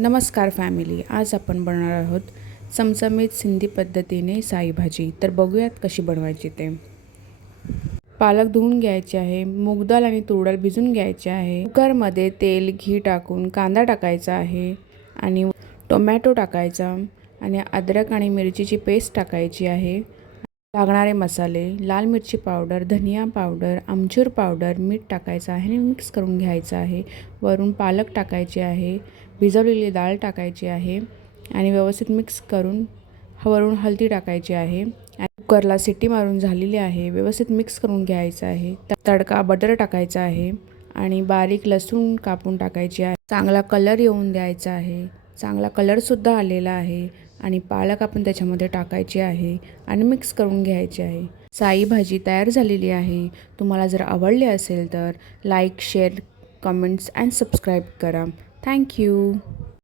नमस्कार फॅमिली, आज आपण बनवणार आहोत चमचमीत सिंधी पद्धतीने साई भाजी। तर बघूयात कशी बनवायची ते। पालक धुवून घ्यायचे आहे, मूग डाळ आणि तूर डाळ भिजवून घ्यायचे आहे। कुकरमध्ये तेल घी टाकून कांदा टाकायचा आहे आणि टोमॅटो टाकायचा आणि अद्रक आणि मिरचीची पेस्ट टाकायची आहे। लागणारे मसाले लाल मिरची पावडर, धनिया पावडर, आमचूर पावडर, मीठ टाकायचं आहे आणि मिक्स करून घ्यायचं आहे। वरून पालक टाकायचे आहे, भिजवलेली डाळ टाकायची आहे आणि व्यवस्थित मिक्स करून वरून हळदी टाकायची आहे। कुकरला शिट्टी मारून झालेली आहे, व्यवस्थित मिक्स करून घ्यायचं आहे। तडका बटर टाकायचा आहे आणि बारीक लसूण कापून टाकायची आहे। चांगला कलर येऊन द्यायचा आहे। चांगला कलरसुद्धा आलेला आहे आणि पालक आपण त्याच्यामध्ये टाकायची आहे आणि मिक्स करून घ्यायचे आहे। साई भाजी तयार झालेली आहे। तुम्हाला जर आवडली असेल तर like, share, comments and subscribe करा। थँक्यू।